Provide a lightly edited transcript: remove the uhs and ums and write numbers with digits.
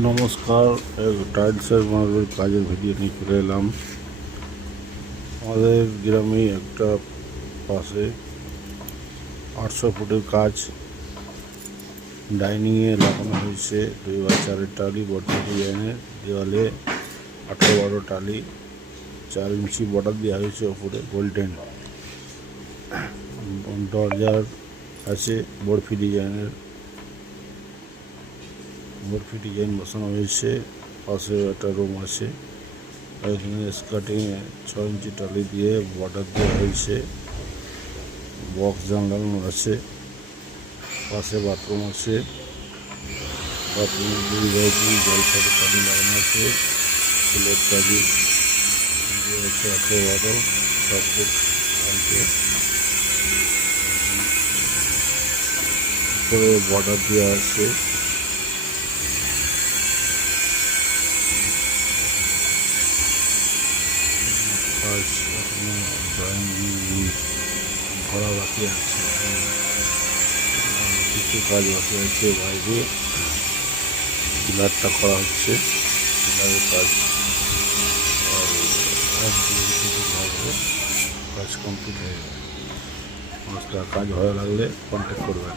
নমস্কার, টাইলসের মার্বেল কাজের ভিডিও নিয়ে চলে এলাম। আমাদের গ্রামে একটা পাশে 800 ফুটের কাজ ডাইনিংয়ে লাগানো হয়েছে। 2x4 টালি বর্ডার ডিজাইনের, দেওয়ালে 18-12 টালি, 4 ইঞ্চি বর্ডার দেওয়া হয়েছে। ওপরে গোল্ডেন দরজার আছে, বরফি ডিজাইন বসানো হয়েছে। পাশে একটা রুম আছে, এখানে স্কার্টিংয়ে 6 ইঞ্চি টালি দিয়ে বর্ডার দেওয়া হয়েছে। বক্স জানলানো আছে, পাশে বাথরুম আছে। বাথরুমের 2x2 জল ছাড়ে টালি লাগানো আছে। ফুলের টালি দিয়ে হচ্ছে 18-12 ফুট আছে। উপরে বর্ডার দেওয়া আছে। কাজ এখনো ড্রয়িং করা বাকি আছে, কিছু কাজ বাকি আছে। বাইরে পিলারটা করা হচ্ছে, পিলারের কাজ কাজ কমপ্লিট হয়ে যাবে। কাজ ভালো লাগলে কন্ট্যাক্ট করবেন।